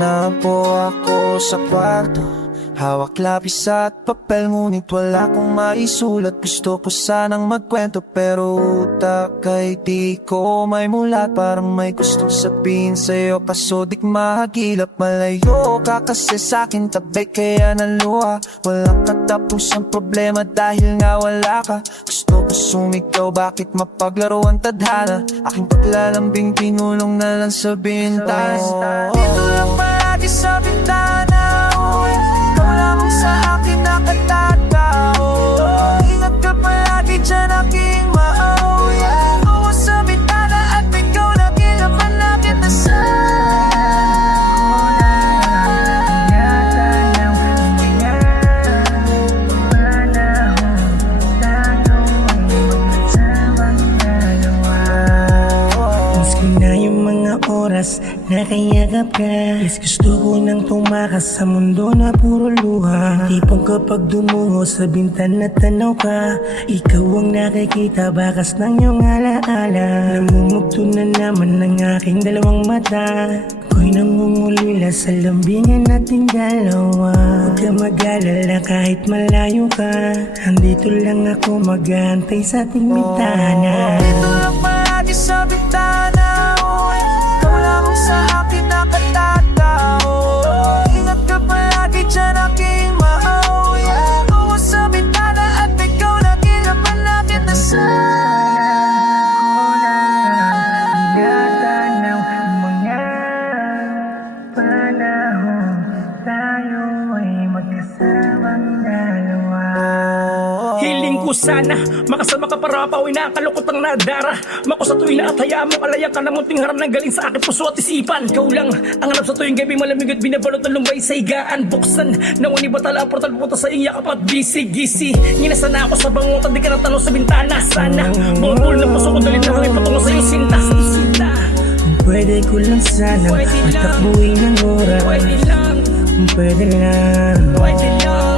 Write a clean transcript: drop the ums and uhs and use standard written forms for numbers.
na po ako sa kwarto, hawak lapis at papel, ngunit wala kong maisulat. Gusto ko sanang magkwento pero utak ay di ko may mulat. Parang may gustong sabihin sa'yo kaso di mahagilap. Malayo ka kasi sa'kin, tabi kaya naluha. Walang katapusang problema dahil nga wala ka. Gusto ko sumigaw, bakit mapaglaro ang tadhana? Aking paglalambing pinulong na lang sa bintana. Dito lang palagi sa bintana, ikaw lamang sa akin nakatataw. Ingat ka palagi dyan aking maaw. Ako sa bintana at ikaw nakilapan natin na sa oras nakayagap ka. Yes, gusto ko nang tumakas sa mundo na puro luha. Tipong kapag dumungo sa bintana tanaw ka, ikaw ang nakikita bakas ng iyong alaala. Namumugto na naman ng aking dalawang mata. Ako'y nangungulila sa lambingan nating dalawa. Huwag ka mag-alala kahit malayo ka, andito lang ako mag-aantay sa ating bintana. Dito lang palagi sa bintana, ikaw lamang sa akin nakatataw. Ingat ka palagi dyan aking maaw. Ako sa bintana at ikaw nakilapan natin na sa ingatan ng mga panahon, tayo ay magkasamang dalawa. Hiling ko sana makasama ka para pauwi na kalungkot ang nadara. Mako sa tuwi na at hayaan mo alaya ka na munting harap ng galing sa aking puso at isipan. Ikaw lang ang hanap sa tuwing gabi, malamig at binabalot ng lumbay sa higaan. Buksan nawan ni batala ang portal pupunta sa iyong yakap at busy-gisi. Nginasa na ako sa bangutan, di ka natanong sa bintana. Sana bukol na puso ko dalhin na hangin patungo sa iyong sinta. Sinta Pwede ko lang sana Pwede lang. matakbuhin ng oras. Pwede lang, Pwede lang pwede lang.